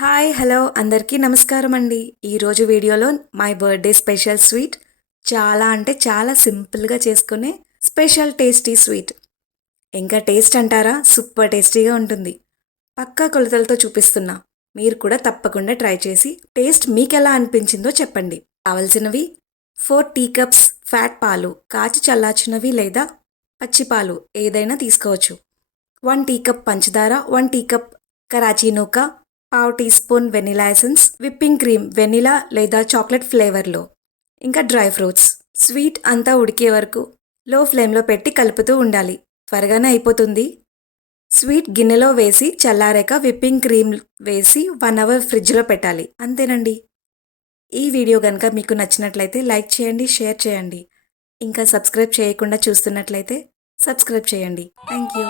Hi hello అందరికీ నమస్కారం అండి. ఈరోజు వీడియోలో మై బర్త్డే స్పెషల్ స్వీట్ చాలా అంటే చాలా సింపుల్గా చేసుకునే స్పెషల్ టేస్టీ స్వీట్. ఇంకా టేస్ట్ అంటారా, సూపర్ టేస్టీగా ఉంటుంది. పక్కా కొలతలతో చూపిస్తున్నా, మీరు కూడా తప్పకుండా ట్రై చేసి టేస్ట్ మీకు ఎలా అనిపించిందో చెప్పండి. కావలసినవి 4 టీ కప్స్ ఫ్యాట్ పాలు, కాచి చల్లార్చినవి లేదా పచ్చి పాలు ఏదైనా తీసుకోవచ్చు. 1 టీ కప్ పంచదార, 1 టీ కప్ కరాచీ నూక, పావు teaspoon vanilla essence, whipping cream vanilla లేదా చాక్లెట్ ఫ్లేవర్లో, ఇంకా డ్రై ఫ్రూట్స్. స్వీట్ అంతా ఉడికే వరకు లో ఫ్లేమ్లో పెట్టి కలుపుతూ ఉండాలి. త్వరగానే అయిపోతుంది. స్వీట్ గిన్నెలో వేసి చల్లారాక విప్పింగ్ క్రీమ్ వేసి 1 అవర్ ఫ్రిడ్జ్లో పెట్టాలి. అంతేనండి. ఈ వీడియో కనుక మీకు నచ్చినట్లయితే లైక్ చేయండి, షేర్ చేయండి. ఇంకా సబ్స్క్రైబ్ చేయకుండా చూస్తున్నట్లయితే సబ్స్క్రైబ్ చేయండి. Thank you.